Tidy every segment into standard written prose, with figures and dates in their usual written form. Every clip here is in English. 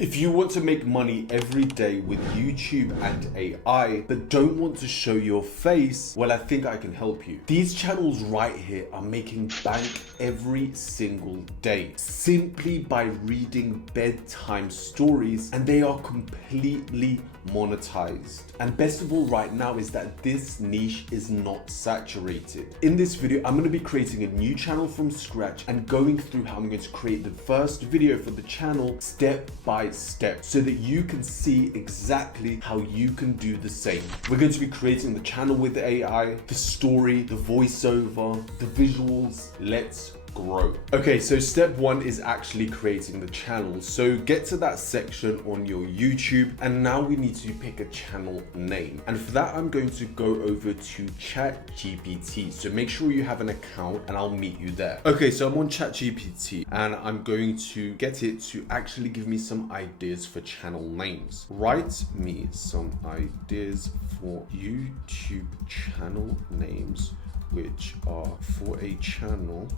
If you want to make money every day with YouTube and AI, but don't want to show your face, well, I think I can help you. These channels right here are making bank every single day, simply by reading bedtime stories, and they are completely monetized. And best of all right now is that this niche is not saturated. In this video, I'm going to be creating a new channel from scratch and going through how I'm going to create the first video for the channel step by step so that you can see exactly how you can do the same. We're going to be creating the channel with the AI, the story, the voiceover, the visuals. Let's grow. Okay, so step one is actually creating the channel. So get to that section on your YouTube, and now we need to pick a channel name. And for that, I'm going to go over to ChatGPT. So make sure you have an account and I'll meet you there. Okay, so I'm on ChatGPT and I'm going to get it to actually give me some ideas for channel names. Write me some ideas for YouTube channel names which are for a channel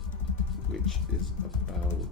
which is about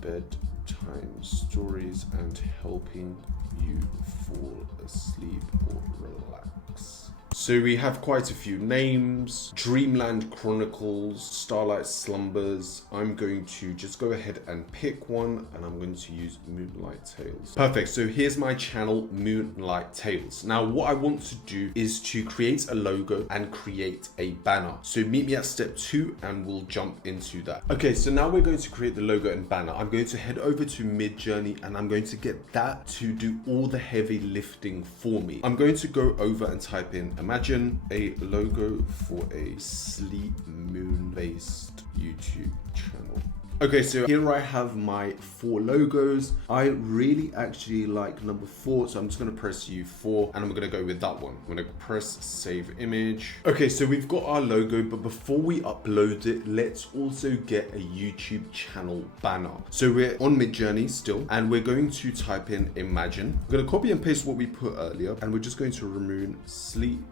bedtime stories and helping you fall asleep or relax. So we have quite a few names: Dreamland Chronicles, Starlight Slumbers. I'm going to just go ahead and pick one, and I'm going to use Moonlight Tales. Perfect, so here's my channel, Moonlight Tales. Now what I want to do is to create a logo and create a banner. So meet me at step 2 and we'll jump into that. Okay, so now we're going to create the logo and banner. I'm going to head over to Midjourney and I'm going to get that to do all the heavy lifting for me. I'm going to go over and type in imagine a logo for a sleep moon based YouTube channel. Okay, so here I have my 4 logos. I really actually like number 4, so I'm just gonna press U4 and I'm gonna go with that one. I'm gonna press save image. Okay, so we've got our logo, but before we upload it, let's also get a YouTube channel banner. So we're on Midjourney still, and we're going to type in imagine. We're gonna copy and paste what we put earlier, and we're just going to remove sleep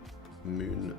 moon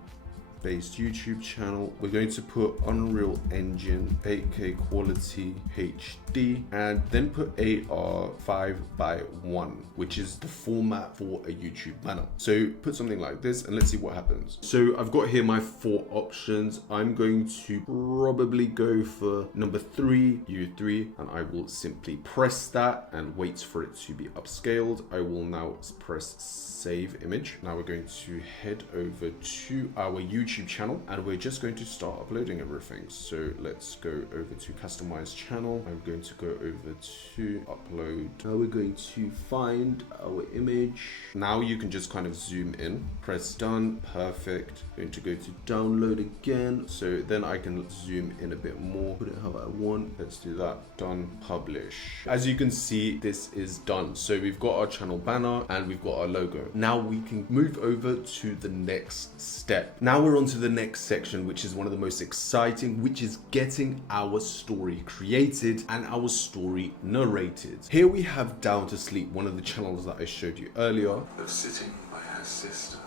based YouTube channel. We're going to put Unreal Engine 8K quality HD and then put AR 5:1, which is the format for a YouTube banner. So put something like this and let's see what happens. So I've got here my 4 options. I'm going to probably go for number 3, U3, and I will simply press that and wait for it to be upscaled. I will now press save image. Now we're going to head over to our YouTube channel and we're just going to start uploading everything. So let's go over to customize channel. I'm going to go over to upload. Now we're going to find our image. Now you can just kind of zoom in, press done. Perfect. Going to go to download again, so then I can zoom in a bit more, put it how I want. Let's do that. Done. Publish. As you can see, this is done. So we've got our channel banner and we've got our logo. Now we can move over to the next step. Now we're on to the next section, which is one of the most exciting, which is getting our story created and our story narrated. Here we have Down to Sleep, one of the channels that I showed you earlier. Of sitting by her sister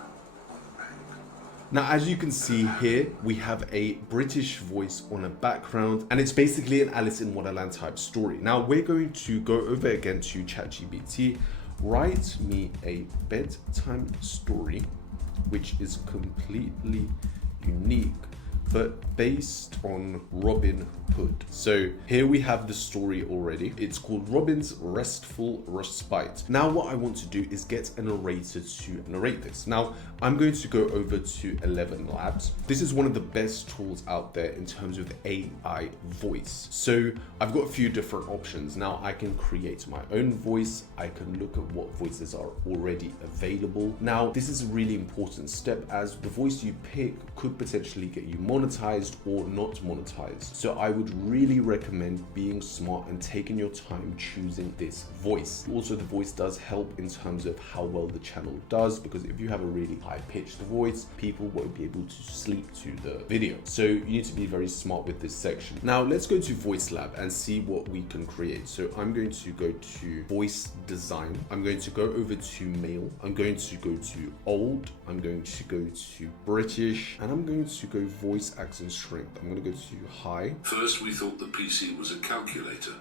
on the bank. Now, as you can see here, we have a British voice on a background, and it's basically an Alice in Wonderland type story. Now we're going to go over again to ChatGPT. Write me a bedtime story which is completely unique but based on Robin Hood. So here we have the story already. It's called Robin's Restful Respite. Now what I want to do is get a narrator to narrate this. Now I'm going to go over to 11 Labs. This is one of the best tools out there in terms of AI voice. So I've got a few different options. Now I can create my own voice. I can look at what voices are already available. Now this is a really important step, as the voice you pick could potentially get you monetized or not monetized. So I would really recommend being smart and taking your time choosing this voice. Also, the voice does help in terms of how well the channel does, because if you have a really high-pitched voice, people won't be able to sleep to the video. So you need to be very smart with this section. Now let's go to Voice Lab and see what we can create. So I'm going to go to voice design. I'm going to go over to male. I'm going to go to old. I'm going to go to British, and I'm going to go voice accent strength. I'm going to go to high. First we thought the PC was a calculator,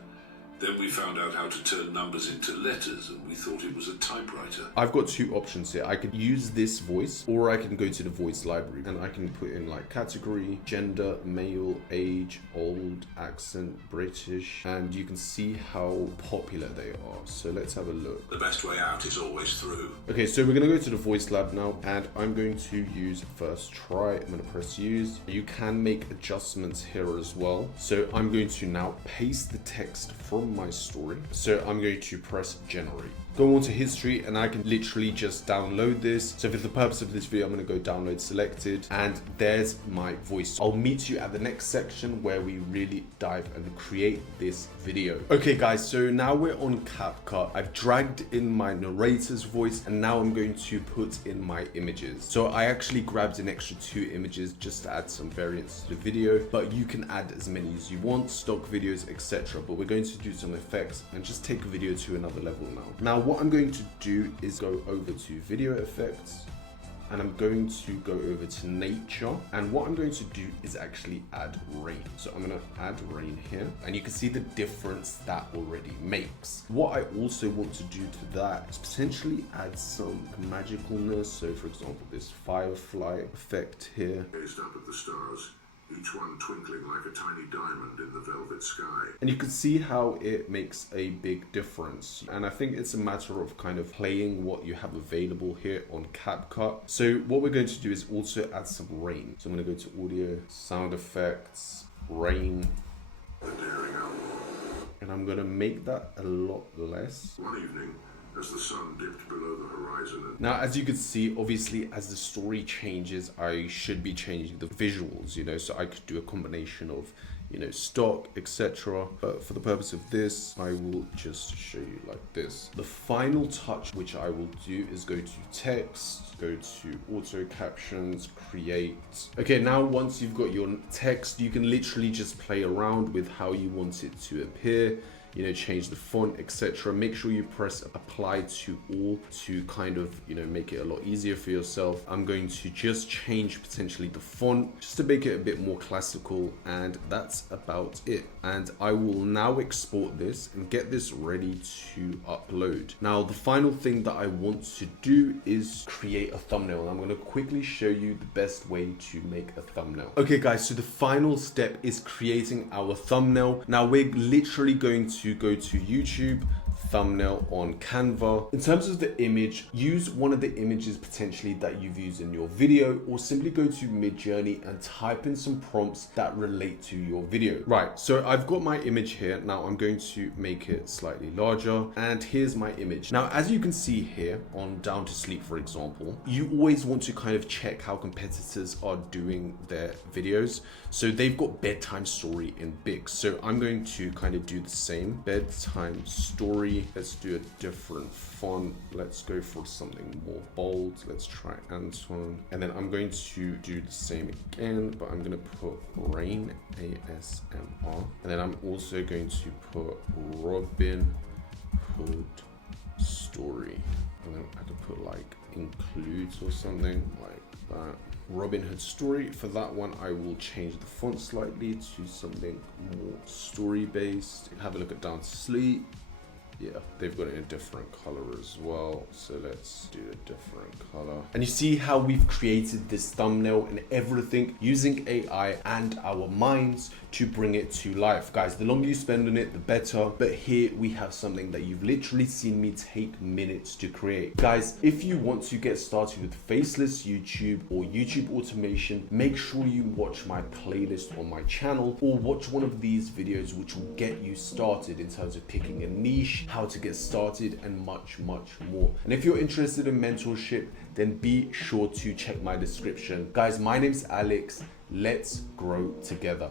Then we found out how to turn numbers into letters, and we thought it was a typewriter. I've got two options here. I could use this voice, or I can go to the voice library and I can put in like category, gender, male, age, old, accent, British, and you can see how popular they are. So let's have a look. The best way out is always through. Okay, so we're gonna go to the voice lab now, and I'm going to use first try. I'm gonna press use. You can make adjustments here as well. So I'm going to now paste the text from my story. So I'm going to press generate. Go on to history, and I can literally just download this. So for the purpose of this video, I'm going to go download selected, and there's my voice. I'll meet you at the next section where we really dive and create this video. Okay guys, so now we're on CapCut. I've dragged in my narrator's voice, and now I'm going to put in my images. So I actually grabbed an extra 2 images just to add some variance to the video, but you can add as many as you want, stock videos, etc. But we're going to do some effects and just take a video to another level now. What I'm going to do is go over to video effects, and I'm going to go over to nature, and what I'm going to do is actually add rain. So I'm going to add rain here, and you can see the difference that already makes. What I also want to do to that is potentially add some magicalness. So for example, this firefly effect here. Gazed up at the stars, each one twinkling like a tiny diamond in the velvet sky. And you can see how it makes a big difference. And I think it's a matter of kind of playing what you have available here on CapCut. So what we're going to do is also add some rain. So I'm going to go to audio, sound effects, rain. The daring outlaw. And I'm going to make that a lot less. One evening, as the sun dipped below the horizon. Now, as you can see, obviously, as the story changes, I should be changing the visuals, you know, so I could do a combination of, you know, stock, etc. But for the purpose of this, I will just show you like this. The final touch, which I will do, is go to text, go to auto captions, create. Okay, now once you've got your text, you can literally just play around with how you want it to appear. You know, change the font, etc. Make sure you press apply to all to kind of, you know, make it a lot easier for yourself. I'm going to just change potentially the font just to make it a bit more classical, and that's about it. And I will now export this and get this ready to upload. Now, the final thing that I want to do is create a thumbnail. I'm going to quickly show you the best way to make a thumbnail. Okay guys, so the final step is creating our thumbnail. Now we're literally going to go to YouTube, thumbnail on Canva. In terms of the image, use one of the images potentially that you've used in your video, or simply go to Midjourney and type in some prompts that relate to your video. Right, so I've got my image here. Now I'm going to make it slightly larger, and here's my image. Now, as you can see here on Down to Sleep, for example, you always want to kind of check how competitors are doing their videos. So they've got bedtime story in big. So I'm going to kind of do the same. Bedtime story. Let's do a different font. Let's go for something more bold. Let's try Anton. And then I'm going to do the same again, but I'm going to put Rain, ASMR. And then I'm also going to put Robin Hood story. And then I could put like includes or something like that. Robin Hood story. For that one, I will change the font slightly to something more story based. Have a look at Down to Sleep. Yeah, they've got it in a different color as well. So let's do a different color. And you see how we've created this thumbnail and everything using AI and our minds to bring it to life. Guys, the longer you spend on it, the better. But here we have something that you've literally seen me take minutes to create. Guys, if you want to get started with Faceless YouTube or YouTube automation, make sure you watch my playlist on my channel, or watch one of these videos which will get you started in terms of picking a niche, how to get started, and much more. And if you're interested in mentorship, then be sure to check my description. Guys, my name's Alex. Let's grow together.